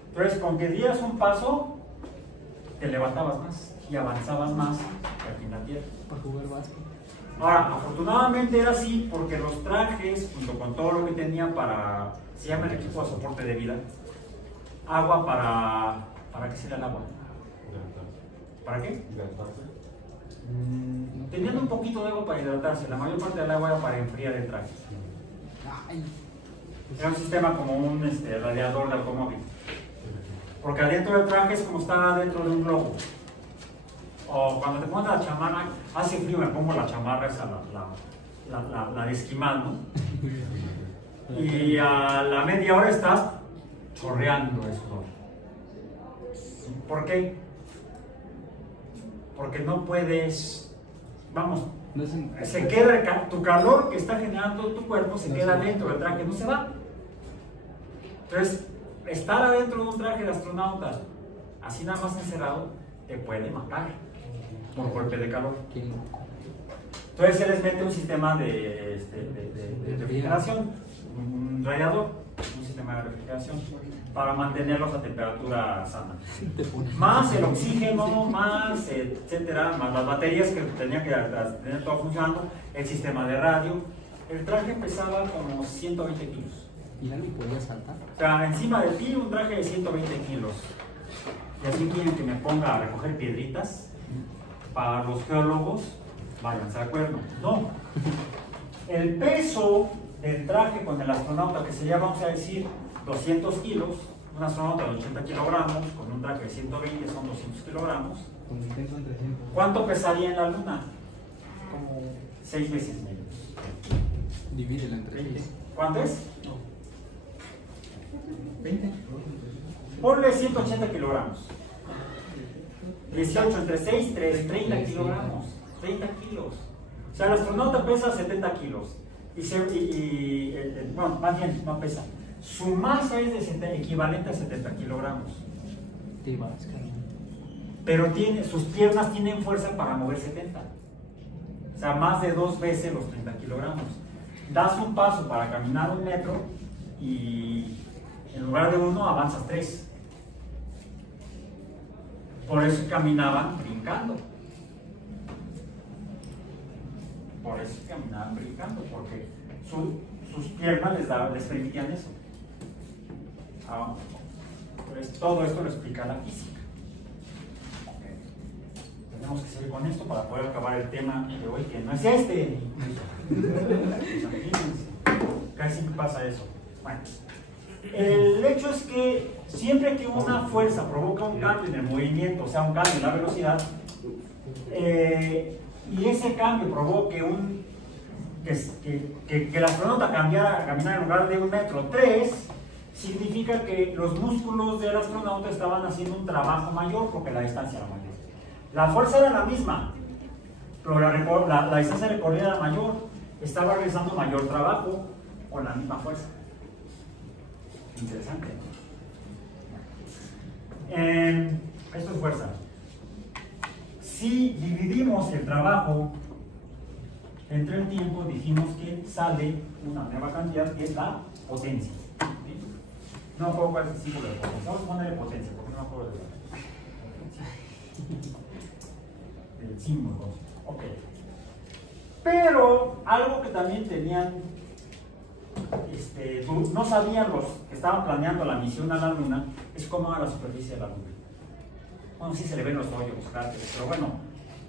entonces con que dieras un paso, te levantabas más y avanzabas más que aquí en la Tierra. Para jugar básquet. Ahora, afortunadamente era así porque los trajes, junto con todo lo que tenía para, se llama el equipo de soporte de vida, agua ¿para qué sería el agua? ¿Para qué? Tenían un poquito de agua para hidratarse, la mayor parte del agua era para enfriar el traje. Ay, Era un sistema como un radiador de automóvil. Porque adentro del traje es como estar dentro de un globo. O cuando te pones la chamarra, hace frío, me pongo la chamarra esa, la de esquimal, ¿no? Y a la media hora estás chorreando eso. ¿Por qué? Porque no puedes, vamos, no es un- se queda, tu calor que está generando tu cuerpo se queda dentro del traje, no se va. Entonces, estar adentro de un traje de astronauta, así nada más encerrado, te puede matar por golpe de calor. ¿Quién? Entonces se les mete un sistema de refrigeración, un radiador, un sistema de refrigeración, para mantenerlos a temperatura sana. Más el oxígeno, más etcétera, más las baterías que tenían que tener todo funcionando, el sistema de radio. El traje pesaba como 120 kilos. ¿Y alguien podía saltar? O sea, encima de ti un traje de 120 kilos. Y así quieren que me ponga a recoger piedritas. Para los geólogos, váyanse de acuerdo. No. El peso del traje con el astronauta, que sería, vamos a decir, 200 kilos, un astronauta de 80 kilogramos, con un traje de 120 son 200 kilogramos. Con el intento en 300. ¿Cuánto pesaría en la Luna? Como 6 veces menos. divídela entre 6. ¿Cuánto es? No. 20. Ponle 180 kilogramos. 18 entre 6, 30 kilogramos. 30 kilos. O sea, el astronauta pesa 70 kilos. Bueno, más bien, no pesa. Su masa es de equivalente a 70 kilogramos. Te ibas, claro. Pero sus piernas tienen fuerza para mover 70. O sea, más de 2 veces los 30 kilogramos. Das un paso para caminar 1 metro y en lugar de 1 avanzas 3. Por eso caminaban brincando. Por eso caminaban brincando, porque sus piernas les permitían eso. Pues todo esto lo explica la física. Tenemos que seguir con esto para poder acabar el tema de hoy, que no es este. Casi siempre pasa eso. Bueno, el hecho es que siempre que una fuerza provoca un cambio en el movimiento, o sea, un cambio en la velocidad, y ese cambio provoque que el astronauta caminar en lugar de 1 metro 3, significa que los músculos del astronauta estaban haciendo un trabajo mayor porque la distancia era mayor. La fuerza era la misma, pero la distancia recorrida era mayor. Estaba realizando mayor trabajo con la misma fuerza. Interesante. Esto es fuerza. Si dividimos el trabajo entre el tiempo, dijimos que sale una nueva cantidad que es la potencia. ¿Sí? No me acuerdo cuál es el símbolo de potencia. Vamos a ponerle potencia, porque no me acuerdo de el símbolo. Ok. Pero algo que también tenían, no sabían los que estaban planeando la misión a la Luna, es cómo era la superficie de la Luna. Bueno, sí se le ven los hoyos, los cráteres, pero bueno,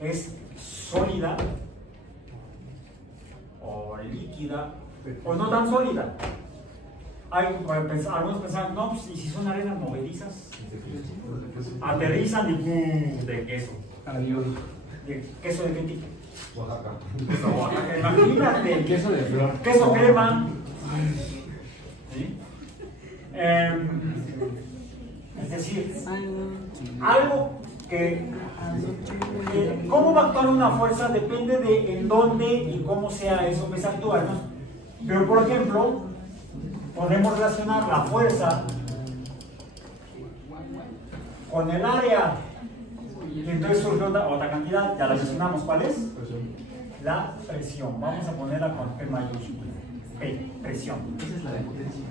es sólida o líquida, o no tan sólida. Algunos pensaban, no, pues, ¿y si son arenas movedizas? Aterrizan y ¡pum! De queso. Adiós. ¿De queso de qué tipo? Oaxaca. Queso Oaxaca, imagínate. Queso de flor. Queso crema. ¿Sí? Es decir, algo que cómo va a actuar una fuerza depende de en dónde y cómo sea eso que se actúa, ¿no? Pero por ejemplo, podemos relacionar la fuerza con el área y entonces surge otra cantidad, ya la mencionamos, ¿cuál es? La presión. Vamos a ponerla con P mayúscula. P, presión. Esa es la de potencia.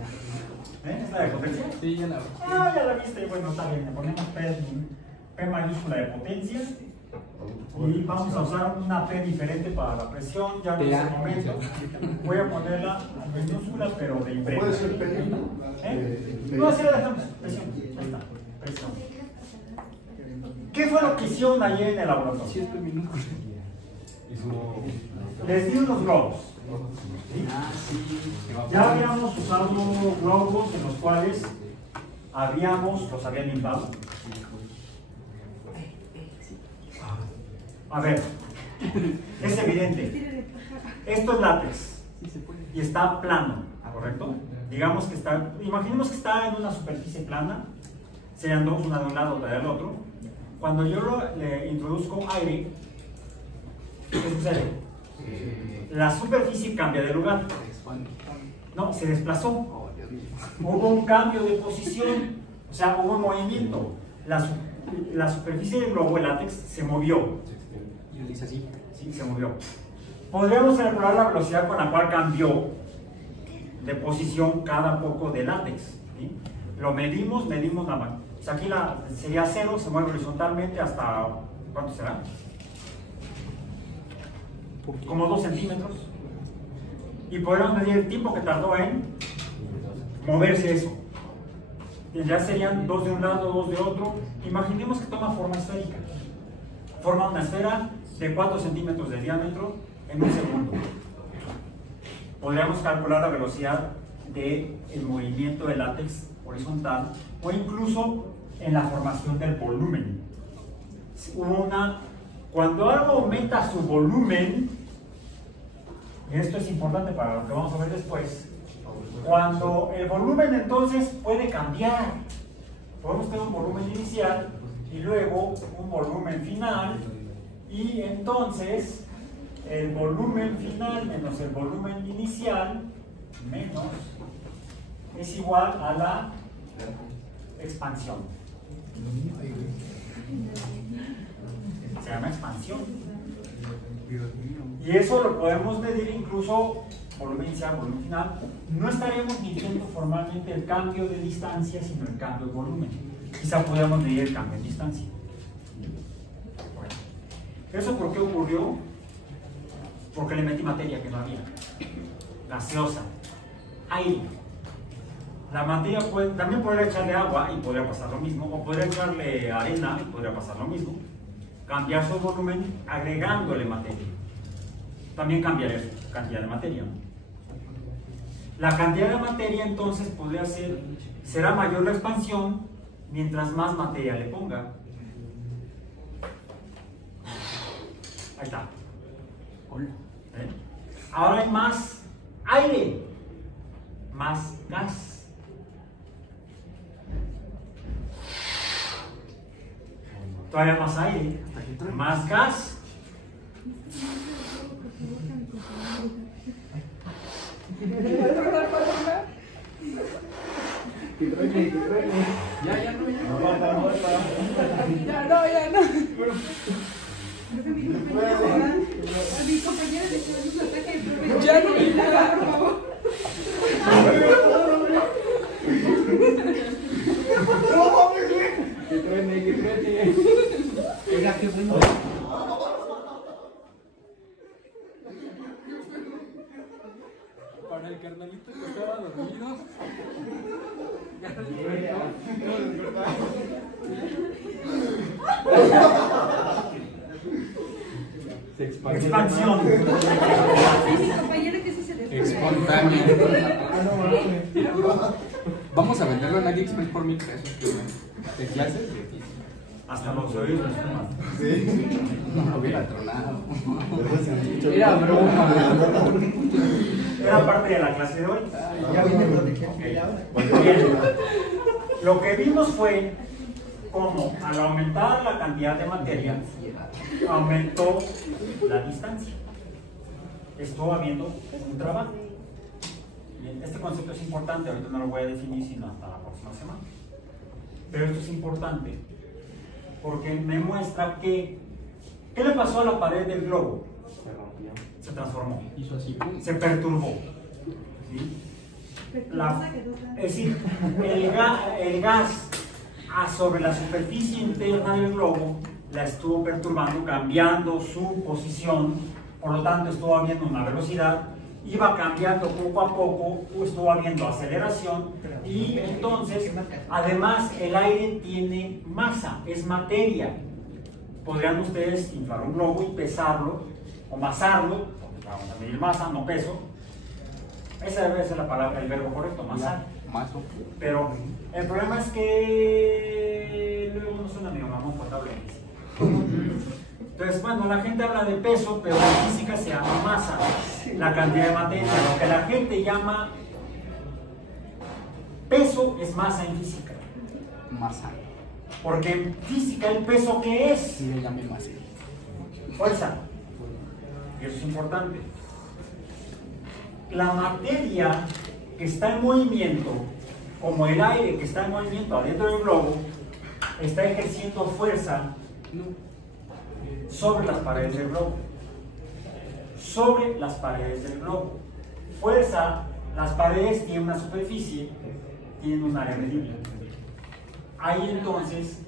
¿Es la de potencia? Sí, ya la vi. Ah, ya la viste. Bueno, está bien. Le ponemos P mayúscula de potencia. Y vamos a usar una P diferente para la presión. Ya en ese momento voy a ponerla minúscula, pero de imprenta. Puede ser P. No, así la dejamos. Presión. Ahí está. Presión. ¿Qué fue lo que hicieron ayer en el laboratorio? 7 minutos. Les di unos globos. ¿Sí? Ah, sí. Ya habíamos usado globos en los cuales los habían inflado. A ver, es evidente. Esto es látex y está plano, ¿correcto? Digamos que está, imaginemos que está en una superficie plana, sean dos, una de un lado, otra del otro. Cuando yo le introduzco aire, ¿qué sucede? La superficie cambia de lugar. No, se desplazó. Hubo un cambio de posición, o sea, hubo un movimiento. La superficie del globo, el látex, se movió. Y lo dice así. Sí, se movió. Podríamos calcular la velocidad con la cual cambió de posición cada poco de látex. ¿Sí? Lo medimos la. O sea, aquí sería 0, se mueve horizontalmente hasta. ¿Cuánto será? Como 2 centímetros. Y podríamos medir el tiempo que tardó en moverse eso. Y ya serían 2 de un lado, 2 de otro. Imaginemos que toma forma esférica. Forma una esfera de 4 centímetros de diámetro en un segundo. Podríamos calcular la velocidad del movimiento del látex horizontal o incluso en la formación del volumen. Cuando algo aumenta su volumen, y esto es importante para lo que vamos a ver después, cuando el volumen entonces puede cambiar, podemos tener un volumen inicial y luego un volumen final, y entonces el volumen final menos el volumen inicial menos es igual a la expansión. Se llama expansión. Y eso lo podemos medir incluso volumen inicial, volumen final. No estaríamos midiendo formalmente el cambio de distancia, sino el cambio de volumen. Quizá podríamos medir el cambio de distancia. Bueno, ¿eso por qué ocurrió? Porque le metí materia que no había. Gaseosa, aire. La materia también podría echarle agua y podría pasar lo mismo, o podría echarle arena y podría pasar lo mismo. Cambiar su volumen agregándole materia. También cambiaría su cantidad de materia, ¿no? La cantidad de materia entonces podría será mayor la expansión mientras más materia le ponga. Ahí está. Ahora hay más aire, más gas. Todavía más aire, más gas. Ya no. A mi compañera le quedó un ataque de profe. Ya no me nada, por favor. Que truene. Oiga, qué bueno. Para el carnalito que estaba dormido. Expansión. Ay, mi compañera que sí se le Espontáneo. Vamos a venderlo en AliExpress por $1000. ¿De clases? Hasta los oídos me suman. No lo hubiera tronado. Era broma. Era parte de la clase de hoy. Ya vine, platiqué. Bien. Lo que vimos fue cómo al aumentar la cantidad de materia, aumentó la distancia. Estuvo habiendo un trabajo. Bien, este concepto es importante, ahorita no lo voy a definir sino hasta la próxima semana. Pero esto es importante porque me muestra que ¿qué le pasó a la pared del globo? Se transformó, Hizo así. se perturbó. ¿Sí? Es decir, el gas sobre la superficie interna del globo la estuvo perturbando, cambiando su posición, por lo tanto estuvo habiendo una velocidad, iba cambiando poco a poco, estuvo habiendo aceleración y entonces, además, el aire tiene masa, es materia. Podrían ustedes inflar un globo y pesarlo, o masarlo, porque vamos a medir masa, no peso. Esa debe ser la palabra, el verbo correcto, masar. Mazo. Pero el problema es que luego no suena medio mamón potable. Entonces, bueno, la gente habla de peso, pero en física se llama masa, la cantidad de materia. Lo que la gente llama peso es masa en física. Masa. Porque en física el peso, ¿qué es? Sí, le llamé masa. Fuerza. Y eso es importante. La materia que está en movimiento, como el aire que está en movimiento adentro del globo, está ejerciendo fuerza sobre las paredes del globo. Sobre las paredes del globo. Fuerza, las paredes tienen una superficie, tienen un área medible. Ahí entonces,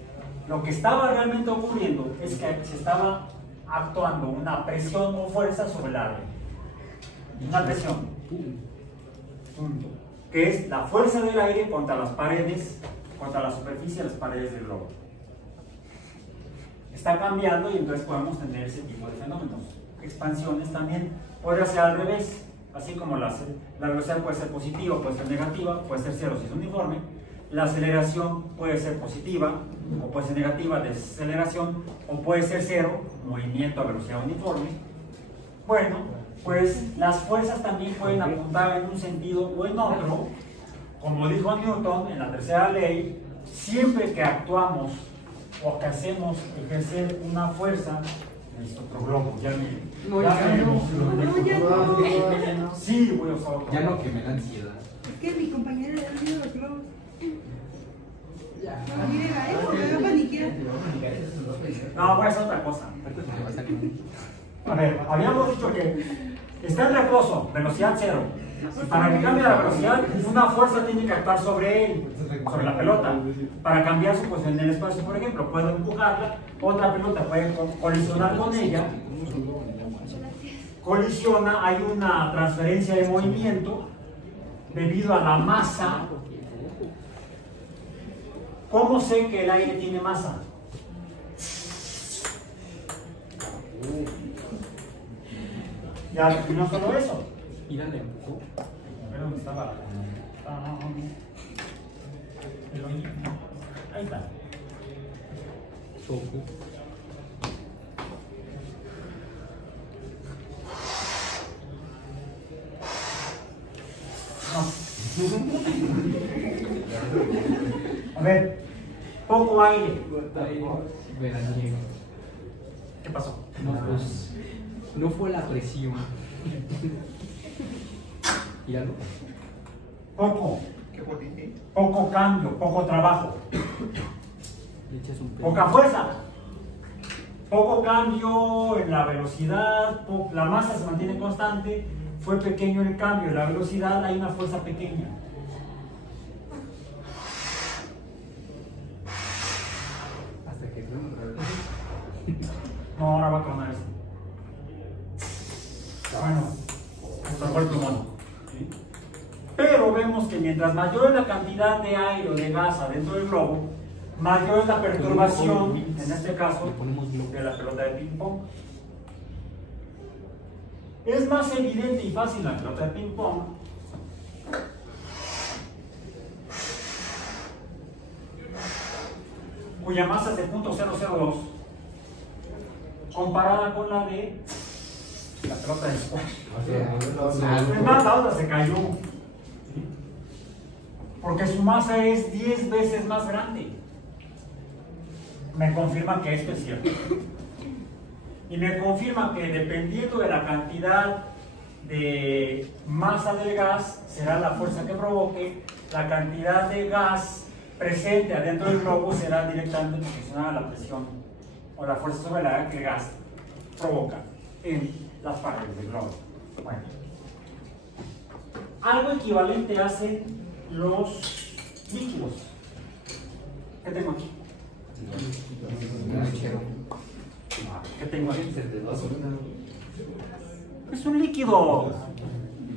lo que estaba realmente ocurriendo es que se estaba actuando una presión o fuerza sobre el área. Una presión. Punto. Que es la fuerza del aire contra las paredes, contra la superficie de las paredes del globo. Está cambiando y entonces podemos tener ese tipo de fenómenos. Expansiones también. Podría ser al revés. Así como la velocidad puede ser positiva, puede ser negativa, puede ser cero si es uniforme. La aceleración puede ser positiva o puede ser negativa, desaceleración, o puede ser cero, movimiento a velocidad uniforme. Bueno, pues las fuerzas también pueden apuntar en un sentido o en otro. Como dijo Newton en la tercera ley, siempre que actuamos o que hacemos ejercer una fuerza, necesito otro globo, ya No, ya no. Sí, voy a usar otro Ya no, globo. que me da ansiedad. Es que mi compañera le ha olvidado los globos. No, mire, me va a paniquear. No, voy a hacer otra cosa. A ver, habíamos dicho que está en reposo, velocidad cero. Y para que cambie la velocidad, una fuerza tiene que actuar sobre él, sobre la pelota, para cambiar su posición en el espacio. Por ejemplo, puedo empujarla, otra pelota puede colisionar con ella. Colisiona, hay una transferencia de movimiento debido a la masa. ¿Cómo sé que el aire tiene masa? Ya, y no solo eso. Y dale empujó. A ver dónde estaba. Ahí está. Sopo. A ver, poco aire. Veraniego. ¿Qué pasó? No, pues. No fue la presión. Míralo. Poco cambio, poco trabajo, Le echas un pedo. poca fuerza, poco cambio en la velocidad, la masa se mantiene constante, fue pequeño el cambio en la velocidad, hay una fuerza pequeña. Hasta que. No, ahora va a tronar eso. Bueno, estorbó el plumón. ¿Sí? Pero vemos que mientras mayor es la cantidad de aire o de gas adentro del globo, mayor es la perturbación, en este caso, de la pelota de ping-pong. Es más evidente y fácil la pelota de ping-pong cuya masa es de 0.002, comparada con la de la pelota de squash. Es más, la otra se cayó. Porque su masa es 10 veces más grande. Me confirma que esto es cierto. Y me confirma que dependiendo de la cantidad de masa del gas, será la fuerza que provoque, la cantidad de gas presente adentro del globo será directamente proporcional a la presión o la fuerza sobre la que el gas provoca en las paredes del globo. Bueno, algo equivalente hacen los líquidos. ¿Qué tengo aquí? ¿Qué tengo aquí? Es un líquido.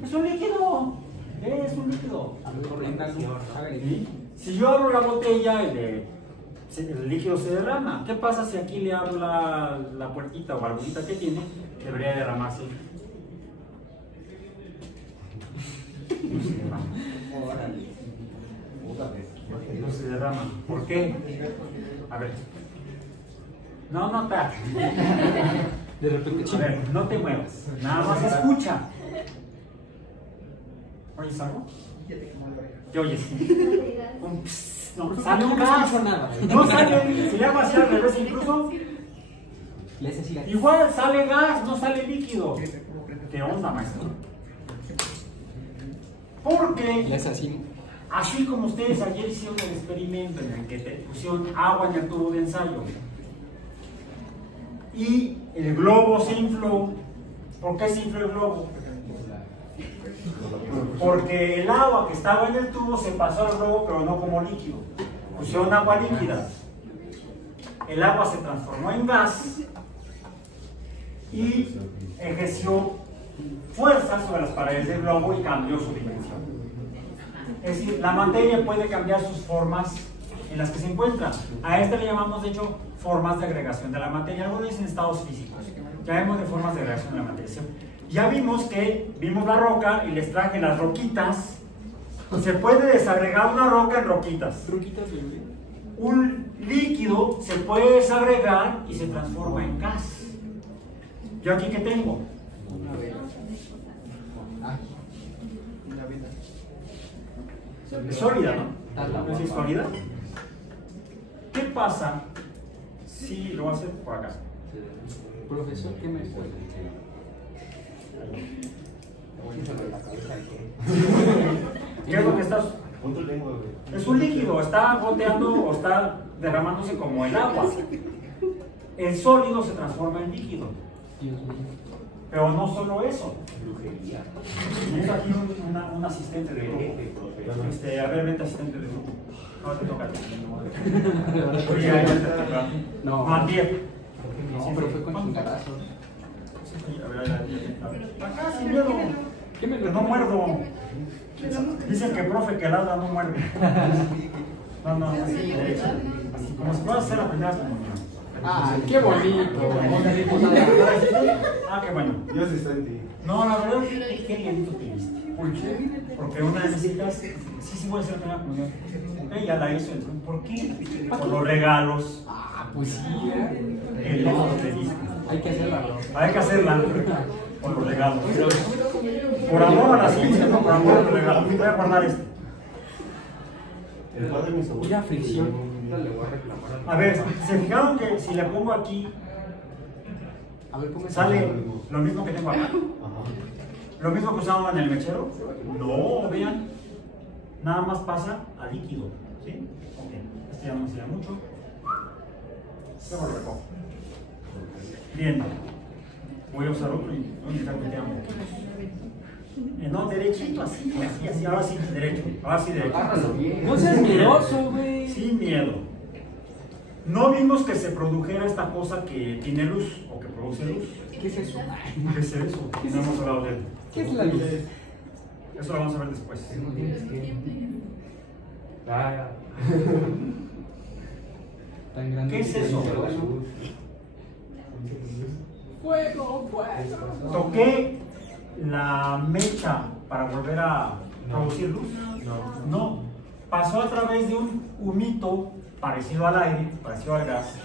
Es un líquido. Es un líquido. ¿Sí? Si yo abro la botella, el líquido se derrama. ¿Qué pasa si aquí le abro la puertita o barbulita que tiene? Debería derramarse. No se derrama. No se derrama. ¿Por qué? A ver. No, espera. De repente, A ver, no te muevas. Nada más escucha. ¿Oyes algo? ¿Qué oyes? No, sale un gas. No sale, se llama así al revés incluso. Igual sale gas, no sale líquido. ¿Qué onda, maestro? Porque así como ustedes ayer hicieron el experimento en el que te pusieron agua en el tubo de ensayo y el globo se infló. ¿Por qué se infló el globo? Porque el agua que estaba en el tubo se pasó al globo, pero no como líquido. Pusieron agua líquida. El agua se transformó en gas y ejerció fuerza sobre las paredes del globo y cambió su dimensión. Es decir, la materia puede cambiar sus formas en las que se encuentra. A esta le llamamos, de hecho, formas de agregación de la materia. Algunos dicen estados físicos. Llamemos de formas de agregación de la materia. Ya vimos la roca y les traje las roquitas. Se puede desagregar una roca en roquitas. Un líquido se puede desagregar y se transforma en gas. ¿Yo aquí qué tengo? Es sólida, ¿no? ¿Es sólida? ¿Qué pasa si lo voy a hacer por acá? Profesor, ¿qué me puede? ¿Qué es lo que estás? Es un líquido, está goteando o está derramándose como el agua. El sólido se transforma en líquido. Pero no solo eso. Tenemos aquí un asistente de grupo. A ver, vente asistente de grupo. No te toca a ti. No, más bien. No, pero fue con chingarazos. A ver. Acá sin miedo. Que no muerdo. Dicen que profe que ladra no muerde. No, así derecho. Como si fuera a hacer la primera comunión. ¡Ah, qué bonito! Qué bueno. Yo asistente. No, la verdad es que qué lindo te viste. ¿Por qué? Porque una de mis hijas, sí voy a hacer la primera comunión. Ya la hizo. ¿Por qué? Por los regalos. Pues sí, Qué lindo te viste. hay que hacerla. Hay que hacerla por los regalos. Por amor a la ciencia, no por amor a los regalos. Voy a guardar esto. El padre de mis abuelos. Mira, fricción. A ver, ¿se fijaron que si le pongo aquí, A ver, ¿cómo sale lo mismo que tengo acá? Ajá. ¿Lo mismo que usamos en el mechero? No, vean. Nada más pasa a líquido. ¿Sí? Ok. Este ya no me enseña mucho. Luego lo recojo. Bien. Voy a usar otro y voy a dejar que tenga un poquito. No, derechito, así. Ahora sí, derecho. Ahora sí, derecho. No seas miedoso, güey. Sin miedo. No vimos que se produjera esta cosa que tiene luz o que produce luz. ¿Qué es eso? ¿Qué es eso? No hemos hablado de él. ¿Qué es la luz? Eso lo vamos a ver después. Tan grande. ¿Qué es eso? Fuego, fuego. ¿Toqué la mecha para volver a producir luz? No. Pasó a través de un humito parecido al aire, parecido al gas,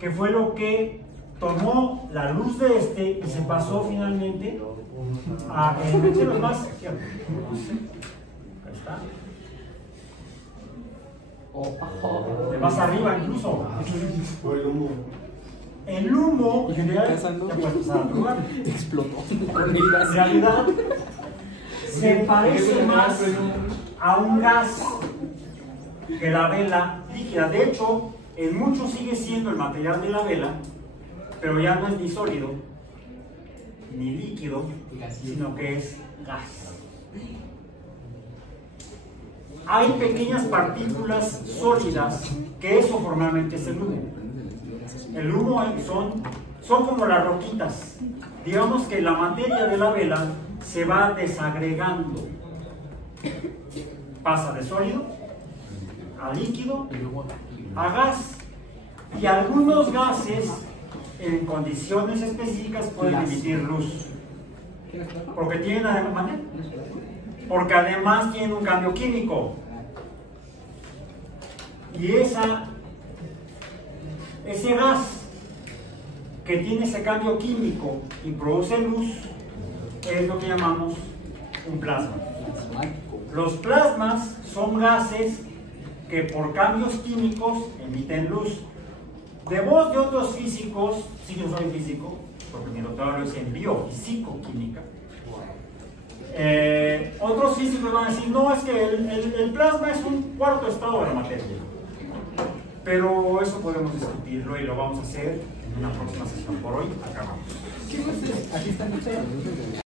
que fue lo que tomó la luz de este y se pasó finalmente a el cielo más. Ahí está. De más arriba incluso. El humo en realidad, explotó. en realidad se parece más a un gas que la vela líquida. De hecho, en muchos sigue siendo el material de la vela, pero ya no es ni sólido ni líquido, sino que es gas. Hay pequeñas partículas sólidas, que eso formalmente es el humo. El humo son como las roquitas. Digamos que la materia de la vela se va desagregando. Pasa de sólido a líquido, a gas. Y algunos gases, en condiciones específicas, pueden emitir luz. Porque además tienen un cambio químico. Y ese gas que tiene ese cambio químico y produce luz es lo que llamamos un plasma. Los plasmas son gases que por cambios químicos emiten luz. De voz de otros físicos, si yo soy físico, porque mi doctorado es en biofísico-química, otros físicos van a decir, no, es que el plasma es un cuarto estado de la materia. Pero eso podemos discutirlo y lo vamos a hacer en una próxima sesión. Por hoy, acabamos. ¿Qué es? Aquí están